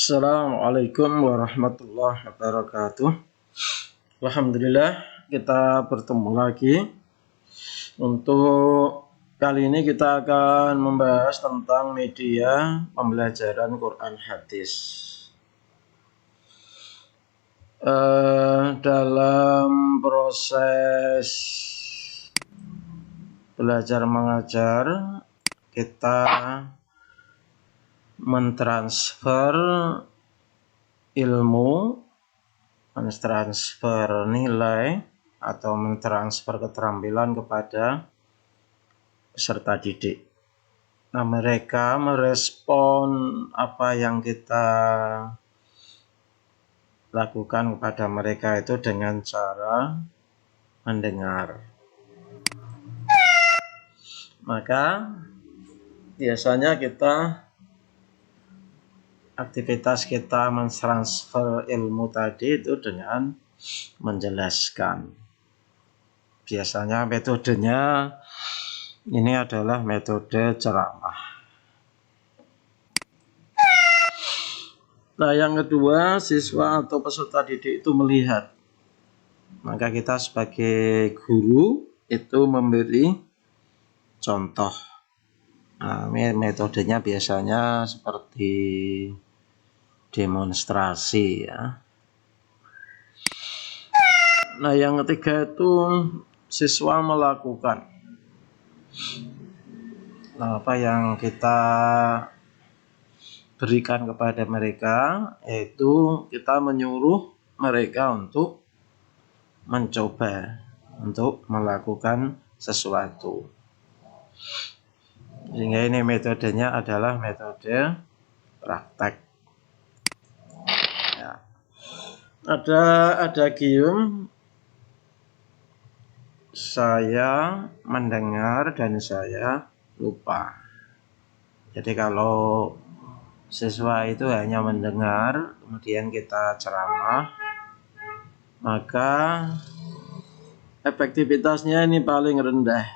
Assalamualaikum warahmatullahi wabarakatuh. Alhamdulillah kita bertemu lagi. Untuk kali ini kita akan membahas tentang media pembelajaran Quran hadis. Dalam proses belajar mengajar kita mentransfer ilmu, mentransfer nilai atau mentransfer keterampilan kepada peserta didik. Nah, mereka merespon apa yang kita lakukan kepada mereka itu dengan cara mendengar. Maka biasanya aktivitas kita mentransfer ilmu tadi itu dengan menjelaskan. Biasanya metodenya ini adalah metode ceramah. Nah, yang kedua, siswa atau peserta didik itu melihat. Maka kita sebagai guru itu memberi contoh. Nah, metodenya biasanya seperti demonstrasi ya. Nah, yang ketiga itu siswa melakukan. Nah, apa yang kita berikan kepada mereka yaitu kita menyuruh mereka untuk mencoba, untuk melakukan sesuatu. Sehingga ini metodenya adalah metode praktek. Ya. Ada gium, saya mendengar dan saya lupa. Jadi kalau siswa itu hanya mendengar, kemudian kita ceramah, maka efektivitasnya ini paling rendah.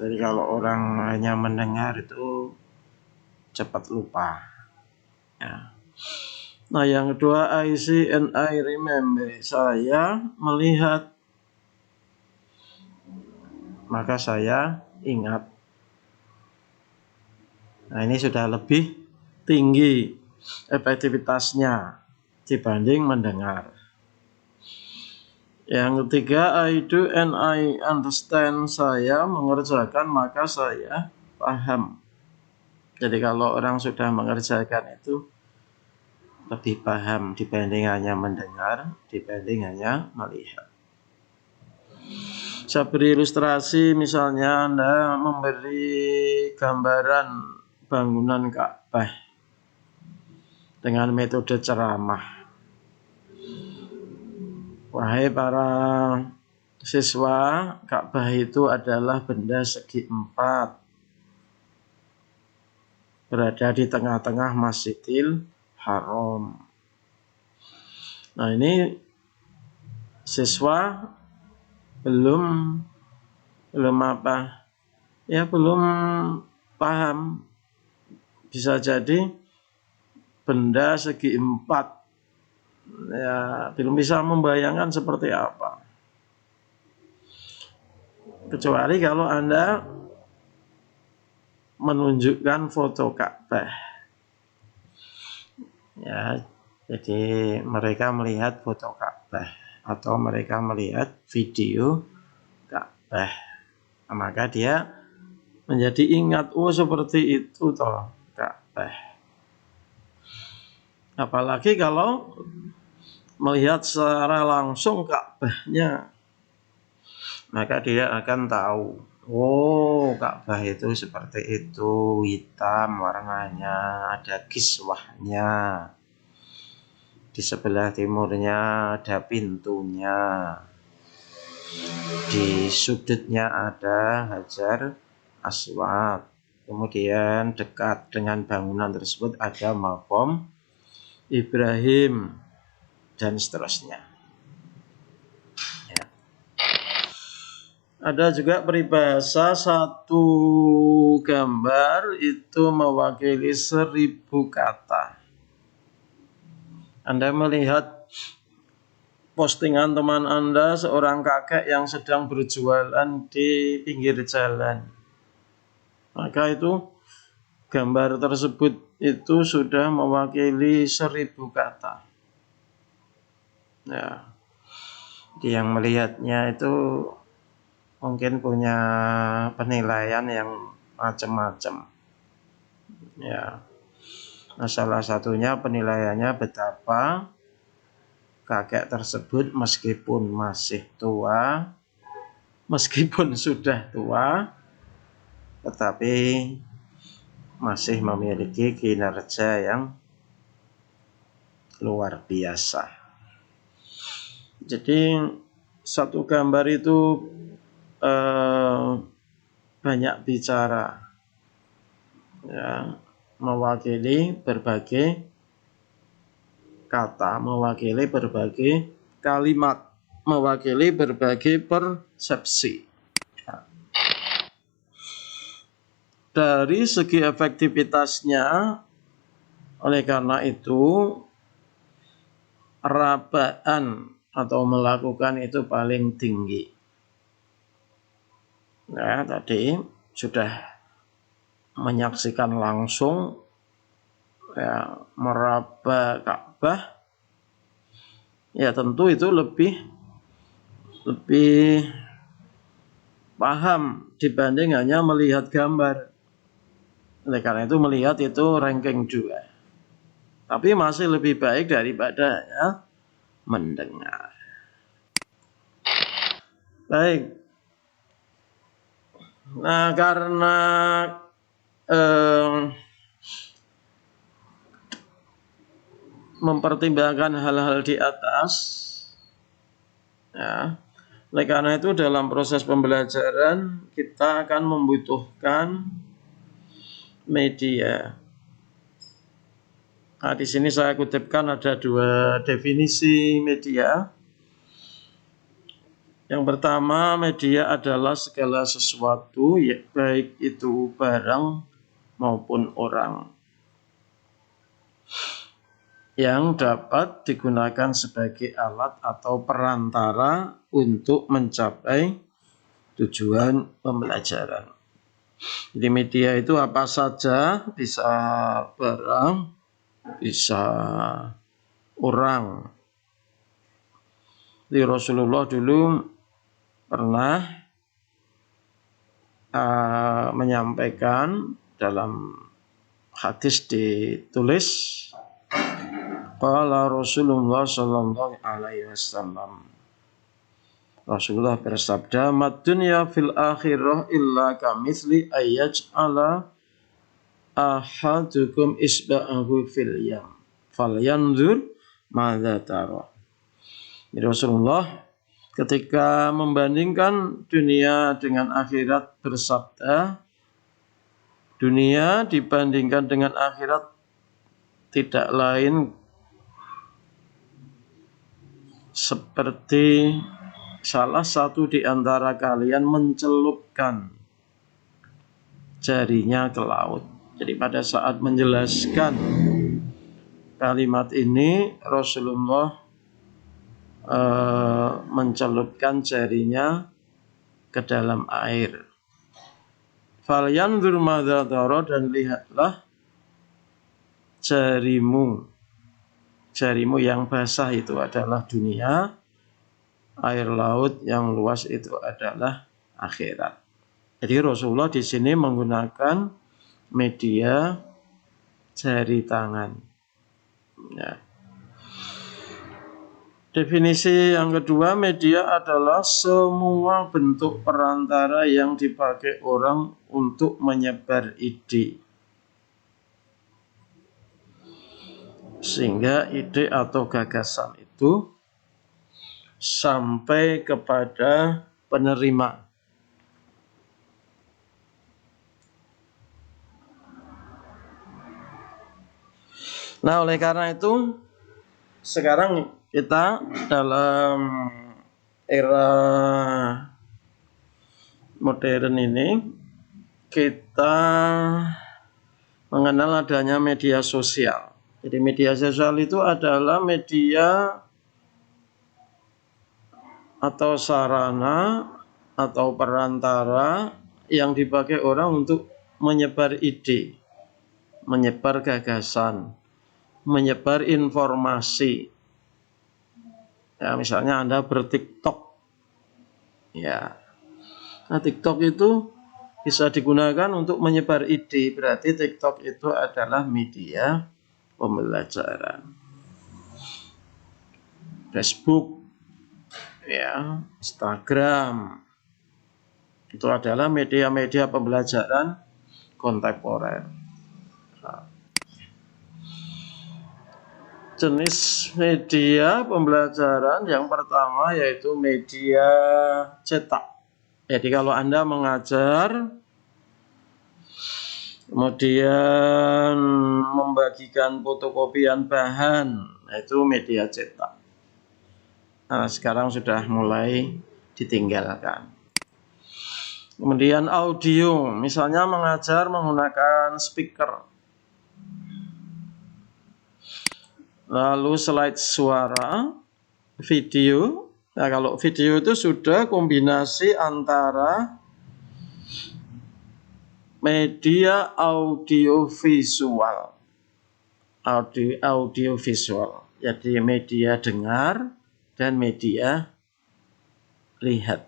Jadi kalau orang hanya mendengar itu cepat lupa. Ya. Nah, yang kedua, I see and I remember. Saya melihat, maka saya ingat. Nah, ini sudah lebih tinggi efektivitasnya dibanding mendengar. Yang ketiga, I do and I understand. Saya mengerjakan, maka saya paham. Jadi kalau orang sudah mengerjakan itu lebih paham dibanding hanya mendengar, dibanding hanya melihat. Saya beri ilustrasi, misalnya Anda memberi gambaran bangunan Ka'bah dengan metode ceramah. Wahai para siswa, Ka'bah itu adalah benda segi empat, berada di tengah-tengah Masjidil Haram. Nah, ini siswa belum apa? Ya, belum paham. Bisa jadi benda segi empat. Ya, belum bisa membayangkan seperti apa. Kecuali kalau Anda menunjukkan foto Ka'bah. Ya, jadi mereka melihat foto Ka'bah atau mereka melihat video Ka'bah. Nah, maka dia menjadi ingat, oh seperti itu toh Ka'bah. Apalagi kalau melihat secara langsung Ka'bahnya, maka dia akan tahu, oh Ka'bah itu seperti itu, hitam warnanya, ada kiswahnya. Di sebelah timurnya ada pintunya. Di sudutnya ada Hajar Aswad. Kemudian dekat dengan bangunan tersebut ada Maqam Ibrahim dan seterusnya. Ya. Ada juga peribahasa satu gambar itu mewakili 1000 kata. Anda melihat postingan teman Anda seorang kakek yang sedang berjualan di pinggir jalan. Maka itu gambar tersebut itu sudah mewakili 1000 kata. Ya, yang melihatnya itu mungkin punya penilaian yang macam-macam. Ya, nah, salah satunya penilaiannya betapa kakek tersebut meskipun masih tua, meskipun sudah tua, tetapi masih memiliki kinerja yang luar biasa. Jadi satu gambar itu banyak bicara, ya, mewakili berbagai kata, mewakili berbagai kalimat, mewakili berbagai persepsi. Dari segi efektivitasnya, oleh karena itu rabaan atau melakukan itu paling tinggi. Nah, tadi sudah menyaksikan langsung, ya, meraba Ka'bah, ya tentu itu lebih paham dibanding hanya melihat gambar. Oleh karena itu melihat itu ranking 2. Tapi masih lebih baik daripada ya mendengar. Baik. Nah, karena mempertimbangkan hal-hal di atas, ya, oleh karena itu dalam proses pembelajaran kita akan membutuhkan media. Nah, di sini saya kutipkan ada 2 definisi media. Yang pertama, media adalah segala sesuatu, ya, baik itu barang maupun orang, yang dapat digunakan sebagai alat atau perantara untuk mencapai tujuan pembelajaran. Jadi media itu apa saja, bisa barang, bisa orang. Di Rasulullah dulu pernah menyampaikan dalam hadis ditulis, qala Rasulullah sallallahu alaihi wasallam, Rasulullah bersabda, "Mad dunya fil akhirah illa kamitsli ayyaj'ala ahadukum isba'ahu fil yam falyanzur madza tara." Rasulullah ketika membandingkan dunia dengan akhirat bersabda, dunia dibandingkan dengan akhirat tidak lain seperti salah satu di antara kalian mencelupkan jarinya ke laut. Jadi pada saat menjelaskan kalimat ini, Rasulullah mencelupkan jarinya ke dalam air. Falyanzur madza tara, dan lihatlah jarimu yang basah itu adalah dunia, air laut yang luas itu adalah akhirat. Jadi Rasulullah di sini menggunakan media jari tangan. Ya. Definisi yang kedua, media adalah semua bentuk perantara yang dipakai orang untuk menyebar ide, sehingga ide atau gagasan itu sampai kepada penerima. Nah, oleh karena itu sekarang kita dalam era modern ini kita mengenal adanya media sosial. Jadi media sosial itu adalah media atau sarana atau perantara yang dipakai orang untuk menyebar ide, menyebar gagasan, menyebar informasi. Ya, misalnya Anda berTikTok. Ya. Nah, TikTok itu bisa digunakan untuk menyebar ide. Berarti TikTok itu adalah media pembelajaran. Facebook, ya, Instagram, itu adalah media-media pembelajaran kontemporer. Jenis media pembelajaran yang pertama yaitu media cetak. Jadi kalau Anda mengajar, kemudian membagikan fotokopian bahan, itu media cetak. Nah, sekarang sudah mulai ditinggalkan. Kemudian audio, misalnya mengajar menggunakan speaker. Lalu slide suara, video. Nah, kalau video itu sudah kombinasi antara media audio visual. Audio visual. Jadi media dengar dan media lihat.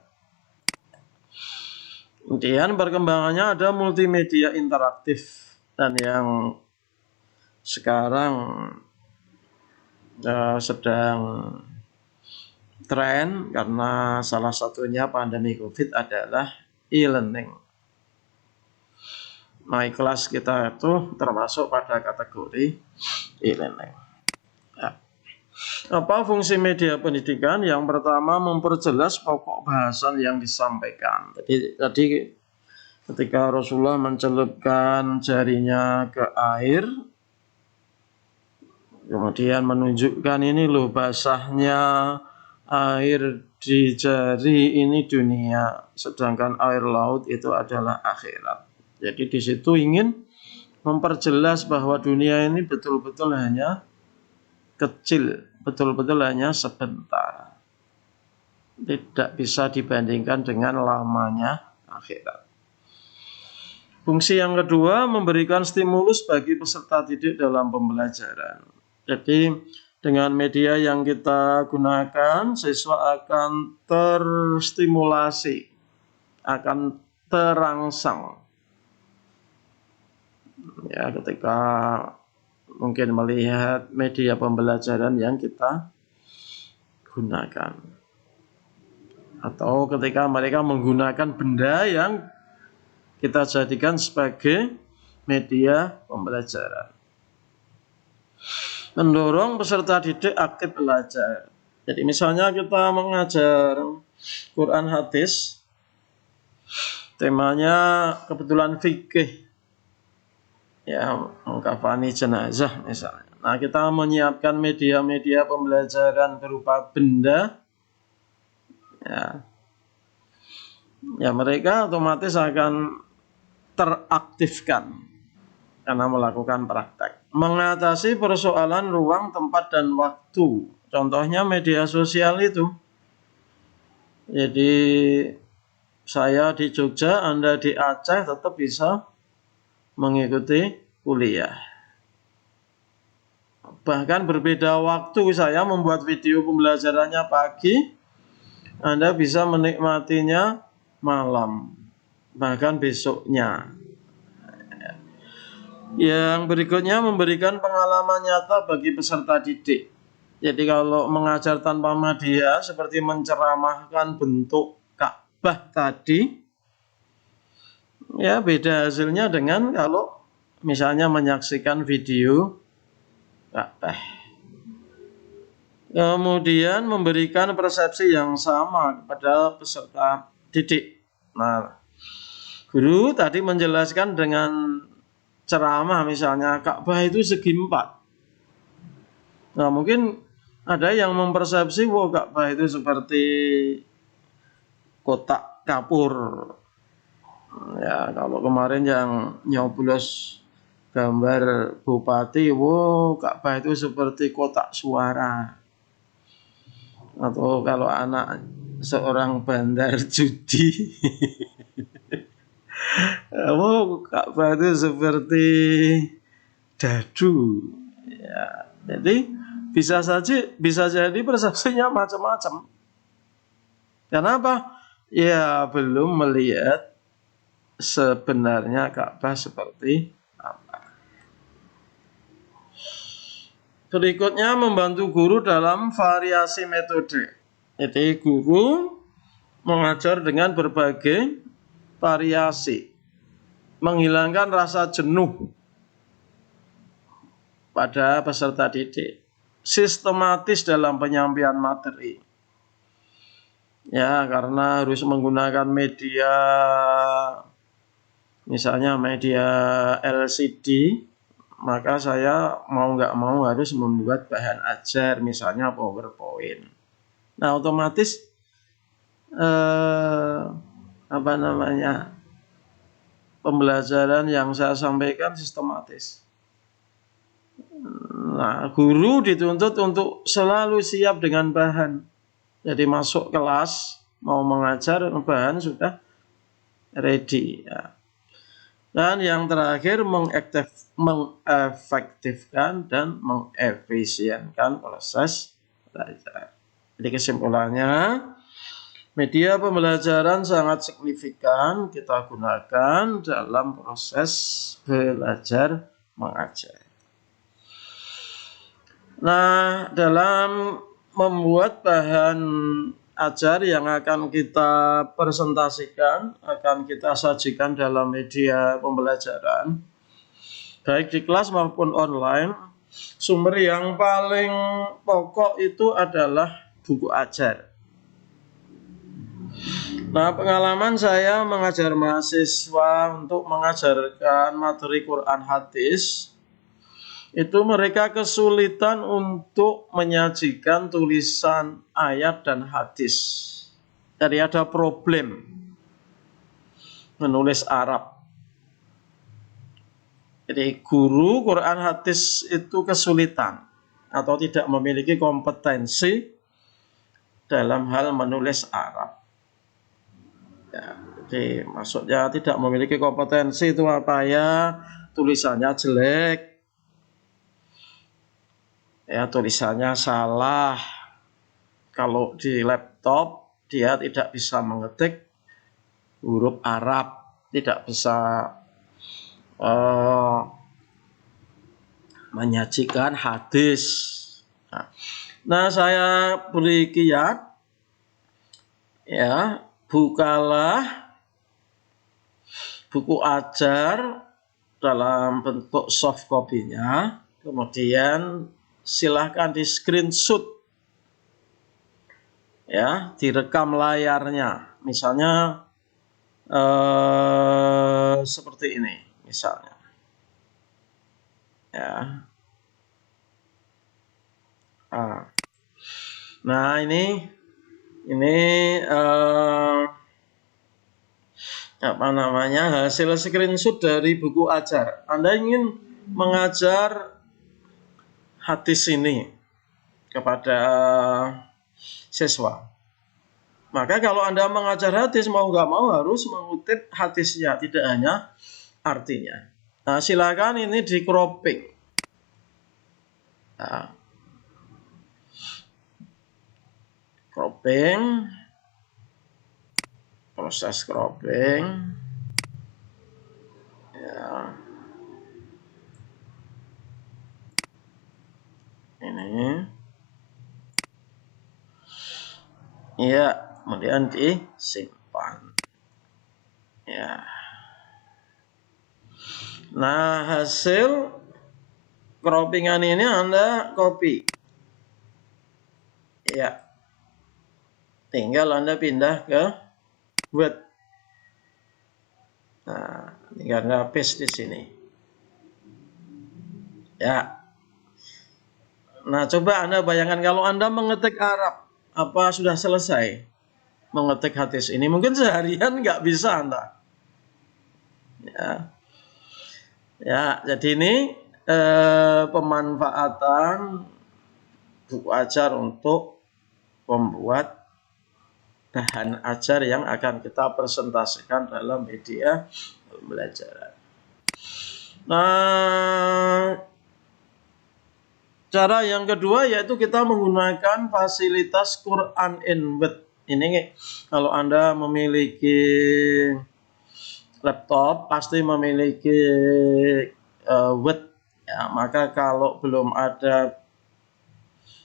Kemudian perkembangannya ada multimedia interaktif, dan yang sekarang sedang tren karena salah satunya pandemi COVID adalah e-learning. Nah, kelas kita itu termasuk pada kategori e-learning. Ya. Apa fungsi media pendidikan? Yang pertama, memperjelas pokok bahasan yang disampaikan. Jadi ketika Rasulullah mencelupkan jarinya ke air, kemudian menunjukkan ini loh basahnya air di jari ini dunia, sedangkan air laut itu adalah akhirat. Jadi di situ ingin memperjelas bahwa dunia ini betul-betul hanya kecil, betul-betul hanya sebentar. Tidak bisa dibandingkan dengan lamanya akhirat. Fungsi yang kedua, memberikan stimulus bagi peserta didik dalam pembelajaran. Jadi dengan media yang kita gunakan, siswa akan terstimulasi, akan terangsang. Ya, ketika mungkin melihat media pembelajaran yang kita gunakan. Atau ketika mereka menggunakan benda yang kita jadikan sebagai media pembelajaran. Mendorong peserta didik aktif belajar. Jadi misalnya kita mengajar Quran hadis, temanya kebetulan fikih, ya, mengkafani jenazah misalnya. Nah, kita menyiapkan media-media pembelajaran berupa benda, ya mereka otomatis akan teraktifkan karena melakukan praktek. Mengatasi persoalan ruang, tempat, dan waktu. Contohnya media sosial itu. Jadi saya di Jogja, Anda di Aceh tetap bisa mengikuti kuliah. Bahkan berbeda waktu, saya membuat video pembelajarannya pagi, Anda bisa menikmatinya malam, bahkan besoknya. Yang berikutnya, memberikan pengalaman nyata bagi peserta didik. Jadi kalau mengajar tanpa media seperti menceramahkan bentuk Ka'bah tadi, ya beda hasilnya dengan kalau misalnya menyaksikan video Ka'bah. Kemudian memberikan persepsi yang sama kepada peserta didik. Nah, guru tadi menjelaskan dengan ceramah misalnya Ka'bah itu segi 4. Nah, mungkin ada yang mempersepsi Ka'bah itu seperti kotak kapur. Ya, kalau kemarin yang nyoblos gambar bupati, wow, Ka'bah itu seperti kotak suara. Atau kalau anak seorang bandar judi, wow, Ka'bah itu seperti dadu. Ya, jadi bisa jadi persepsinya macam-macam. Kenapa? Ya belum melihat sebenarnya Ka'bah seperti apa. Berikutnya membantu guru dalam variasi metode. Jadi guru mengajar dengan berbagai variasi, menghilangkan rasa jenuh pada peserta didik, sistematis dalam penyampaian materi. Ya, karena harus menggunakan media, misalnya media LCD, maka saya mau nggak mau harus membuat bahan ajar, misalnya PowerPoint. Nah, otomatis apa namanya, pembelajaran yang saya sampaikan sistematis. Nah, guru dituntut untuk selalu siap dengan bahan. Jadi masuk kelas mau mengajar, bahan sudah ready. Ya. Dan yang terakhir mengefektifkan dan mengefisienkan proses belajar. Jadi kesimpulannya, media pembelajaran sangat signifikan kita gunakan dalam proses belajar mengajar. Nah, dalam membuat bahan ajar yang akan kita presentasikan, akan kita sajikan dalam media pembelajaran, baik di kelas maupun online, sumber yang paling pokok itu adalah buku ajar. Nah, pengalaman saya mengajar mahasiswa untuk mengajarkan materi Quran hadis, itu mereka kesulitan untuk menyajikan tulisan ayat dan hadis. Jadi ada problem menulis Arab. Jadi guru Quran hadis itu kesulitan atau tidak memiliki kompetensi dalam hal menulis Arab. Ya, jadi maksudnya tidak memiliki kompetensi itu apa ya? Tulisannya jelek, ya tulisannya salah. Kalau di laptop dia tidak bisa mengetik huruf Arab, tidak bisa menyajikan hadis. Nah, saya beri kiat, ya, bukalah buku ajar dalam bentuk soft copy-nya, kemudian silahkan di screenshot, ya, direkam layarnya, misalnya seperti ini, misalnya, ya. Nah, ini apa namanya, hasil screenshot dari buku ajar. Anda ingin mengajar hadis ini kepada siswa, maka kalau Anda mengajar hadis, mau nggak mau harus mengutip hadisnya, tidak hanya artinya. Nah, silakan ini di cropping. Nah, cropping, proses cropping, ya, ini, ya, kemudian disimpan, ya. Nah, hasil croppingan ini Anda copy, ya, tinggal Anda pindah ke Word. Nah, tinggal Anda paste di sini, ya. Nah, coba Anda bayangkan kalau Anda mengetik Arab, apa sudah selesai mengetik hadis ini? Mungkin seharian nggak bisa Anda. Ya, ya. Jadi ini pemanfaatan buku ajar untuk membuat bahan ajar yang akan kita presentasikan dalam media pembelajaran. Nah, cara yang kedua yaitu kita menggunakan fasilitas Quran Embed. Ini kalau Anda memiliki laptop pasti memiliki Word ya, maka kalau belum ada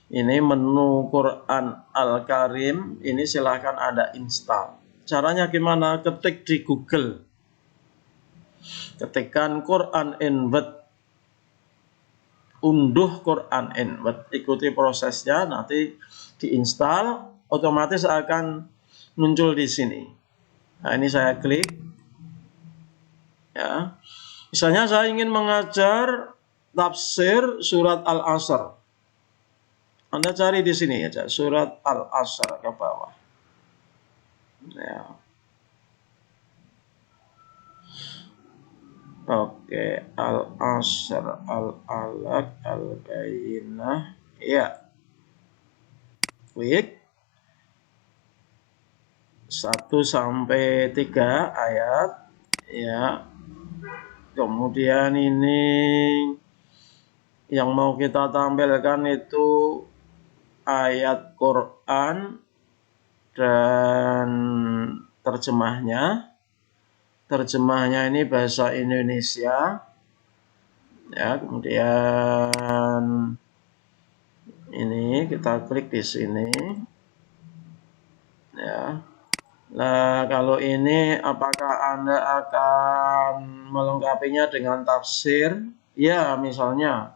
ini menu Quran Al-Karim, ini silahkan Anda install. Caranya gimana? Ketik di Google. Ketikkan Quran Embed. Unduh Quran Embed. Ikuti prosesnya, nanti diinstal, otomatis akan muncul di sini. Nah, ini saya klik. Ya. Misalnya saya ingin mengajar tafsir surat Al-Asr. Anda cari di sini aja, surat Al-Asr ke bawah. Ya. Oke, Al-Asr, Al-Alaq, Al-Bayyinah. Ya. Klik 1 sampai 3 ayat. Ya. Kemudian ini yang mau kita tampilkan itu ayat Quran dan terjemahnya. Terjemahnya ini bahasa Indonesia. Ya, kemudian ini kita klik di sini. Ya. Nah, kalau ini apakah Anda akan melengkapinya dengan tafsir? Ya, misalnya.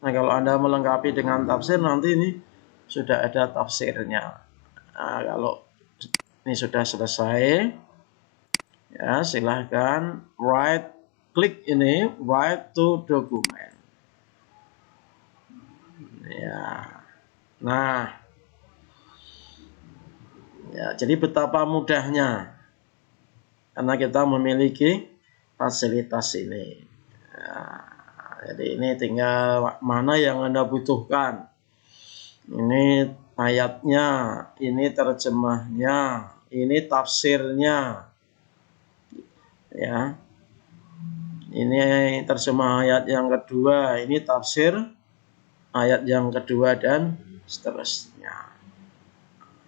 Nah, kalau Anda melengkapi dengan tafsir, nanti ini sudah ada tafsirnya. Nah, kalau ini sudah selesai, ya silahkan right klik ini, write to document. Ya, nah, ya jadi betapa mudahnya karena kita memiliki fasilitas ini. Jadi ini tinggal mana yang Anda butuhkan. Ini ayatnya, ini terjemahnya, ini tafsirnya. Ya. Ini terjemah ayat yang kedua, ini tafsir ayat yang kedua dan seterusnya.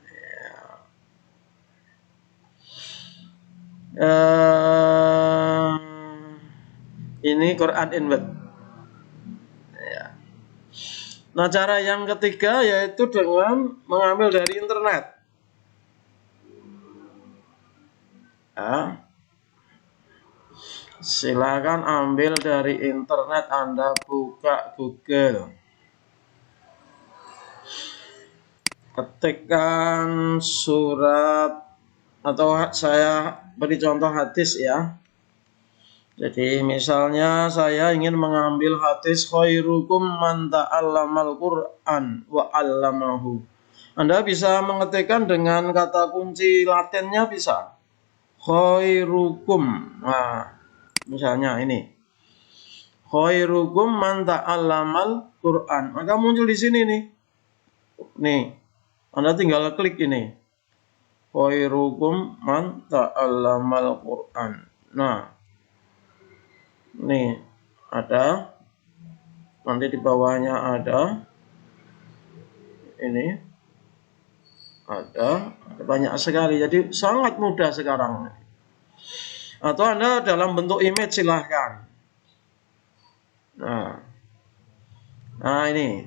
Ya. Ini Quran Embed. Nah, cara yang ketiga yaitu dengan mengambil dari internet. Ya. Silakan ambil dari internet, Anda buka Google. Ketikkan surat atau saya beri contoh hadis ya. Jadi misalnya saya ingin mengambil hadis khairukum man ta'allamal Qur'an wa 'allamahu. Anda bisa mengetikkan dengan kata kunci Latinnya bisa. Khairukum. Nah, misalnya ini. Khairukum man ta'allamal Qur'an. Maka muncul di sini nih. Nih. Anda tinggal klik ini. Khairukum man ta'allamal Qur'an. Nah. Nih, ada. Nanti di bawahnya ada. Ini. Ada banyak sekali. Jadi sangat mudah sekarang. Atau Anda dalam bentuk image silahkan. Nah ini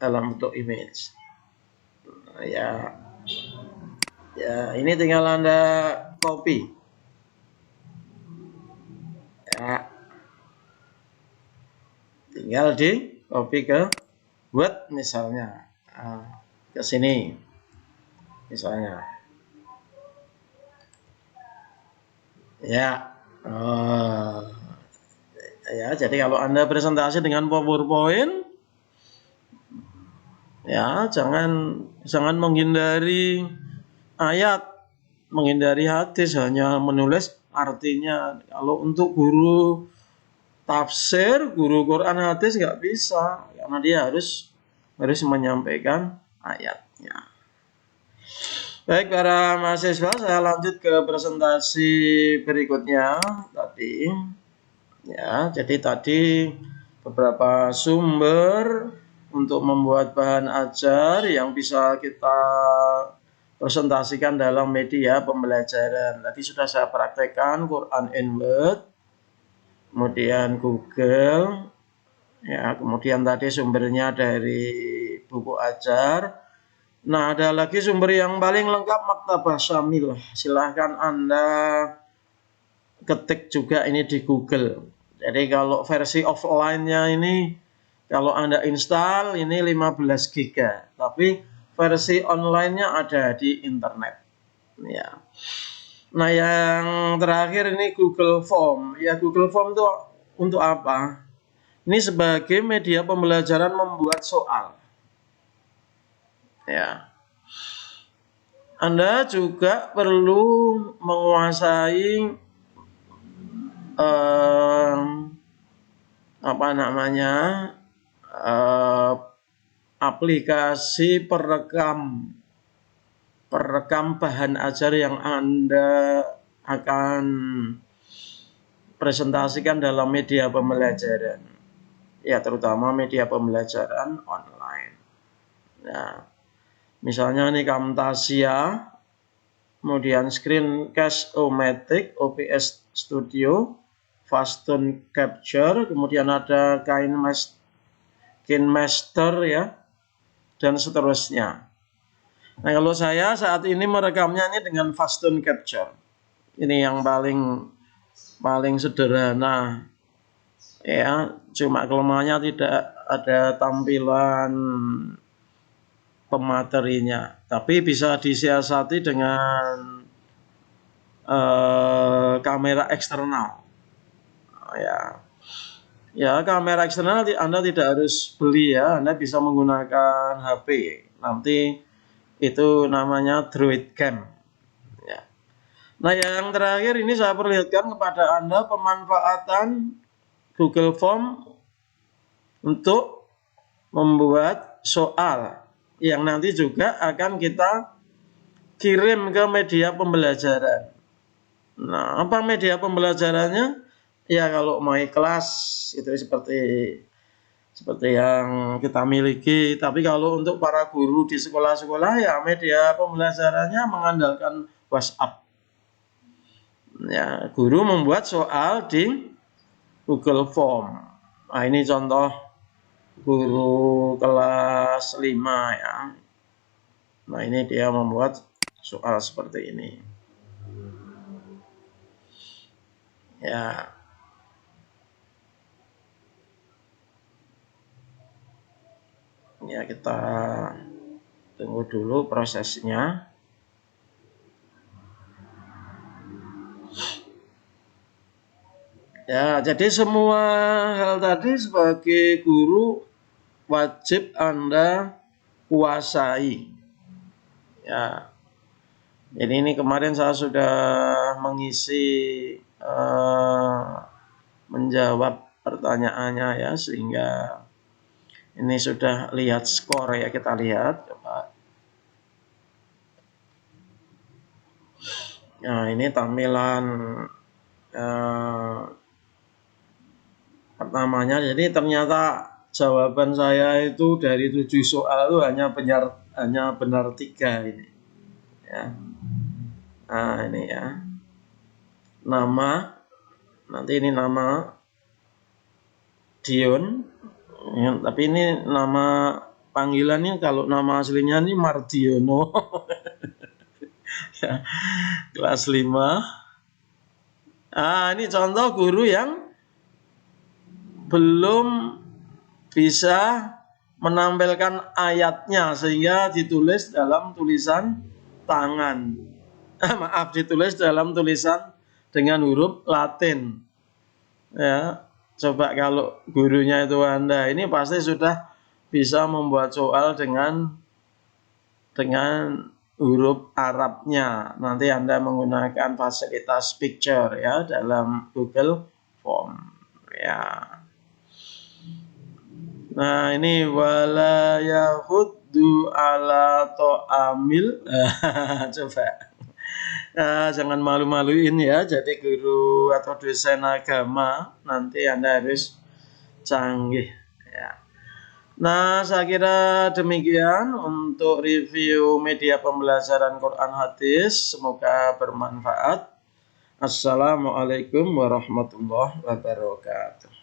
dalam bentuk image. Ya, ini tinggal Anda copy. Ya, tinggal di copy ke Word misalnya. Ke sini, misalnya. Ya, ya. Jadi kalau Anda presentasi dengan PowerPoint, ya jangan menghindari ayat, menghindari hadis, hanya menulis artinya. Kalau untuk guru tafsir, guru Quran hadis nggak bisa, karena dia harus menyampaikan ayatnya. Baik para mahasiswa, saya lanjut ke presentasi berikutnya tadi. Ya, jadi tadi beberapa sumber untuk membuat bahan ajar yang bisa kita presentasikan dalam media pembelajaran. Tadi sudah saya praktekkan Quran in Word, kemudian Google, ya, kemudian tadi sumbernya dari buku ajar. Nah, ada lagi sumber yang paling lengkap, Maktabah Syamilah. Silahkan Anda ketik juga ini di Google. Jadi kalau versi offline-nya ini, kalau Anda install ini 15 GB, tapi versi online-nya ada di internet. Ya. Nah, yang terakhir ini Google Form. Ya, Google Form itu untuk apa? Ini sebagai media pembelajaran membuat soal. Ya. Anda juga perlu menguasai aplikasi perekam bahan ajar yang Anda akan presentasikan dalam media pembelajaran. Ya, terutama media pembelajaran online. Nah, misalnya ini Camtasia, kemudian Screencast-O-Matic, OBS Studio, Fastone Capture, kemudian ada KineMaster ya, dan seterusnya. Nah, kalau saya saat ini merekamnya ini dengan Fastone Capture. Ini yang paling sederhana. Ya, cuma kelemahannya tidak ada tampilan pematerinya, tapi bisa disiasati dengan kamera eksternal. Ya, kamera eksternal Anda tidak harus beli ya, Anda bisa menggunakan HP. Nanti itu namanya Droid Cam. Ya. Nah, yang terakhir ini saya perlihatkan kepada Anda pemanfaatan Google Form untuk membuat soal yang nanti juga akan kita kirim ke media pembelajaran. Nah, apa media pembelajarannya? Ya, kalau mau kelas itu seperti yang kita miliki. Tapi kalau untuk para guru di sekolah-sekolah, ya media pembelajarannya mengandalkan WhatsApp. Ya, guru membuat soal di Google Form. Nah, ini contoh guru kelas 5 ya. Nah, ini dia membuat soal seperti ini. Ya. Ya, kita tunggu dulu prosesnya. Ya, jadi semua hal tadi sebagai guru wajib Anda kuasai. Ya. Jadi ini kemarin saya sudah mengisi menjawab pertanyaannya ya, sehingga ini sudah lihat skor ya, kita lihat coba. Nah, ini tampilan pertamanya. Jadi ternyata jawaban saya itu dari 7 soal itu hanya benar 3 ini. Ya. Nah, ini ya. Nama, nanti ini nama Dion. Ya, tapi ini nama panggilannya, kalau nama aslinya ini Mardiono. Ya, kelas 5. Ini contoh guru yang belum bisa menampilkan ayatnya sehingga ditulis dalam tulisan tangan. Maaf, ditulis dalam tulisan dengan huruf Latin. Ya, coba kalau gurunya itu Anda, ini pasti sudah bisa membuat soal dengan huruf Arabnya. Nanti Anda menggunakan fasilitas picture ya dalam Google Form ya. Nah, ini wala yahuddu ala ta'amil. Coba. Nah, jangan malu-maluin ya. Jadi guru atau dosen agama nanti Anda harus canggih ya. Nah, saya kira demikian untuk review media pembelajaran Quran hadis. Semoga bermanfaat. Assalamualaikum warahmatullahi wabarakatuh.